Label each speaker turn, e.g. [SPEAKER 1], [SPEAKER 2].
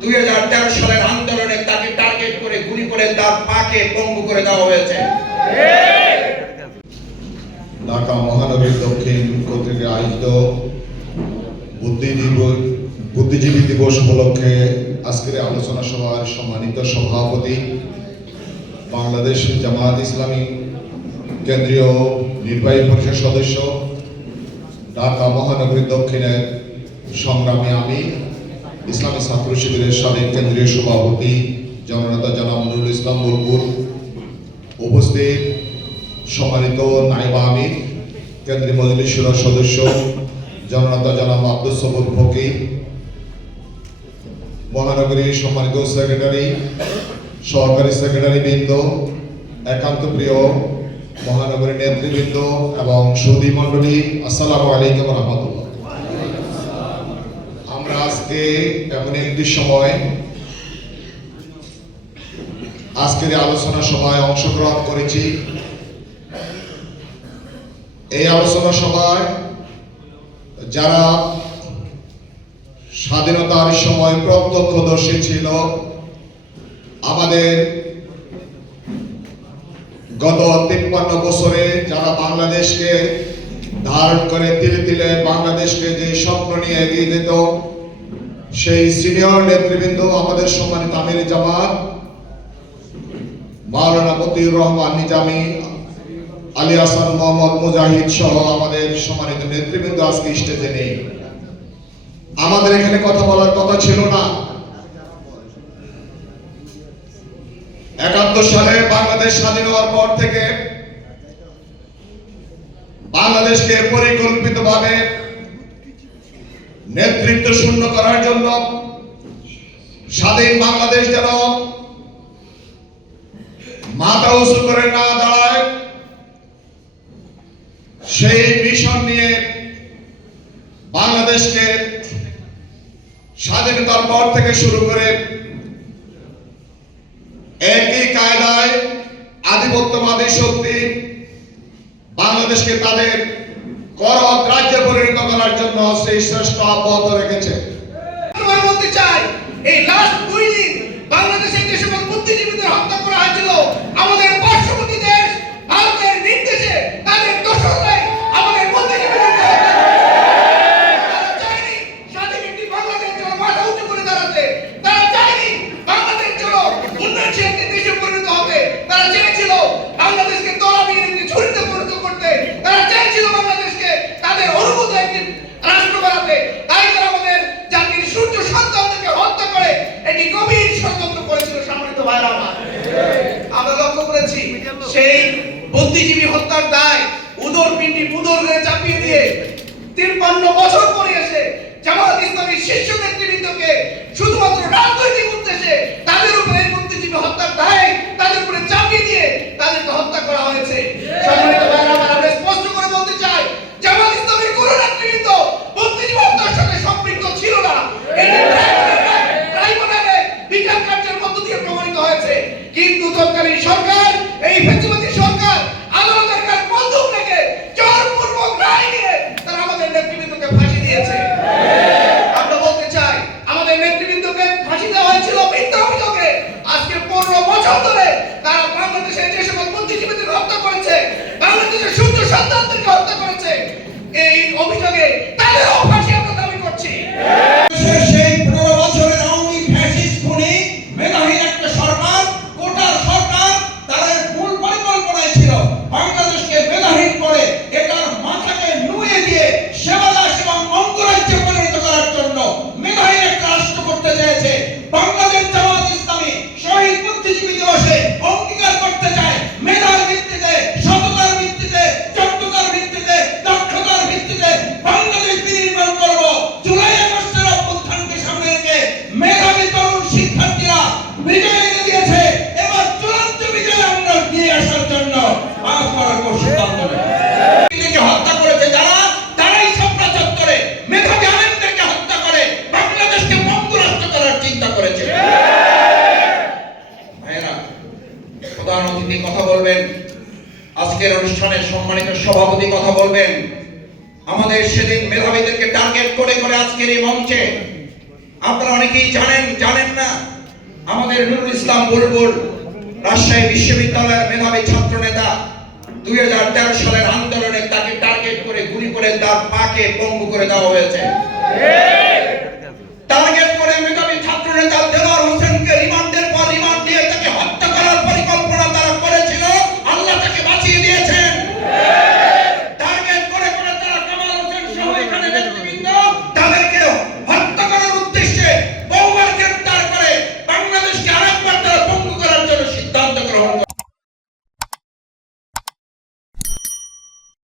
[SPEAKER 1] দুই হাজার তেরো সালের আন্দোলনে তাকে টার্গেট করে গুলি করে তার পাকে পঙ্গু করে দেওয়া হয়েছে।
[SPEAKER 2] ঢাকা মহানগরী দক্ষিণ কর্তৃক আয়োজিত বুদ্ধিজীবী বুদ্ধিজীবী দিবস উপলক্ষে আজকের আলোচনা সভার সম্মানিত সভাপতি বাংলাদেশ জামায়াত ইসলামী কেন্দ্রীয় নির্বাহী পরিষদ সদস্য ঢাকা মহানগরী দক্ষিণের সংগ্রামী আমি, ইসলামী ছাত্র শিবিরের সাবেক কেন্দ্রীয় সভাপতি জননেতা জনাব নুরুল ইসলাম বুলবুল উপস্থিত সম্মানিত নাইবা আমির, কেন্দ্রীয় মজলিস সদস্য জননেতা জনাব আব্দুল সবুর ফকির, মহানগরীর সম্মানিত সেক্রেটারি, সহকারী সেক্রেটারি বৃন্দ, একান্ত প্রিয় মহানগরী নেতৃবৃন্দ এবং সৌদি মণ্ডলী, আসসালামু আলাইকুম রহমতুল্লাহ। আজকে এমন একটি সময় আজকের আলোচনা সভায় অংশগ্রহণ করেছি। এই আলোচনা সভায় যারা স্বাধীনতার সময় প্রত্যক্ষদর্শী ছিল, আমাদের গত তিপ্পান্ন বছরে যারা বাংলাদেশকে ধারণ করে তিলে তিলে বাংলাদেশকে যে স্বপ্ন নিয়ে এগিয়ে যেত সেই সিনিয়র নেতৃবৃন্দ আমাদের সম্মানিত আমির জামাত, মাওলানা মতিউর রহমান নিজামী, আলী হাসান মোহাম্মদ মুজাহিদ সহ আমাদের সম্মানিত নেতৃবৃন্দ আজকে স্টেজে নেই। আমাদের এখানে কথা বলার কথা ছিল না। একাত্তর সালে বাংলাদেশ স্বাধীন হওয়ার পর থেকে বাংলাদেশকে পরিকল্পিতভাবে নেতৃত্ব শূন্য করার জন্য স্বাধীন বাংলাদেশ যেন মাথা উঁচু করে না দাঁড়ায়, সেই মিশন নিয়ে বাংলাদেশকে স্বাধীনতার পর থেকে শুরু করে একই কায়দায় আধিপত্যবাদী শক্তি বাংলাদেশকে তাদের কর রাজ্যে পরিণত করার জন্য সেই শ্রেষ্ঠ অব্যাহত রেখেছে।
[SPEAKER 3] চাই এই লাস্ট দুই দিন বাংলাদেশের যে সকল বুদ্ধিজীবীদের হত্যা করা হয়েছিল আমাদের পার্শ্ববর্তী দেশ ভারতের নির্দেশে তাদের দোষরাই আমাদের বুদ্ধিজীবীদেরকে হত্যা করেছে। তারা চায়নি স্বাধীন একটি বাংলাদেশ যেন মাথা উঁচু করে দাঁড়াতে তারা চায়নি বাংলাদেশ যেন উন্নয়নশীল একটি দেশে পরিণত হবে তারা চেয়েছিল বাংলাদেশকে তলাবিহীন একটি ঝুড়িতে পরিণত করতে তারা চেয়েছিল বাংলাদেশকে তাদের অনুভূত একটি রাষ্ট্র বানাতে তাই তারা আমাদের জাতির সূর্য সন্তানদেরকে হত্যা করে একটি গভীর ষড়যন্ত্র করেছিল সম্মানিত ভাইরা আমার আমরা লক্ষ্য করেছি সেই বুদ্ধিজীবী হত্যার দায় উদর পিণ্ডি উদর হয়ে চাপিয়ে দিয়ে তিপ্পান্ন বছর পরে এসে জামাত ইসলামী শীর্ষ নেতৃবৃন্দকে শুধুমাত্র রাজনৈতিক উদ্দেশ্যে তাদের উপরে এই বুদ্ধিজীবী হত্যার দায় তাদের উপরে চাপিয়ে দিয়ে তাদেরকে হত্যা করা হয়েছে সম্মানিত ভাইরা আমার আমরা স্পষ্ট করে বলতে চাই জামাত ইসলামীর কোন নেতৃবৃন্দ বুদ্ধিজীবী হত্যার সাথে সম্পৃক্ত ছিল না এটি ট্রাইব্যুনালে- ট্রাইব্যুনালে বিচার কার্যের মধ্য দিয়ে প্রমাণিত হয়েছে কিন্তু তৎকালীন সরকার এই ফেসিবাদী সরকার আদালতের কাছে বন্দুক রেখে জোরপূর্বক রায় নিয়ে তারা আমাদের নেতৃবৃন্দকে ফাঁসি দিয়েছে আমরা বলতে চাই আমাদের নেতৃবৃন্দকে ফাঁসি দেওয়া হয়েছিল মিথ্যা অভিযোগে আজকে পনেরো বছর ধরে তারা বাংলাদেশের যে সকল বুদ্ধিজীবীদের হত্যা করেছে বাংলাদেশের সূর্য সন্তানদেরকে হত্যা করেছে এই অভিযোগে
[SPEAKER 1] আজকের অনুষ্ঠানের সম্মানিত সভাপতি কথা বলবেন। আমাদের সেদিন মেধাবীদেরকে টার্গেট করে করে আজকের এই মঞ্চে। আপনারা অনেকেই জানেন জানেন না, আমাদের নুরুল ইসলাম বুলবুল, রাজশাহী বিশ্ববিদ্যালয়ের মেধাবী ছাত্র নেতা, দুই হাজার তেরো সালের আন্দোলনে তাকে টার্গেট করে গুলি করে তার পাকে পঙ্গু করে দেওয়া হয়েছে।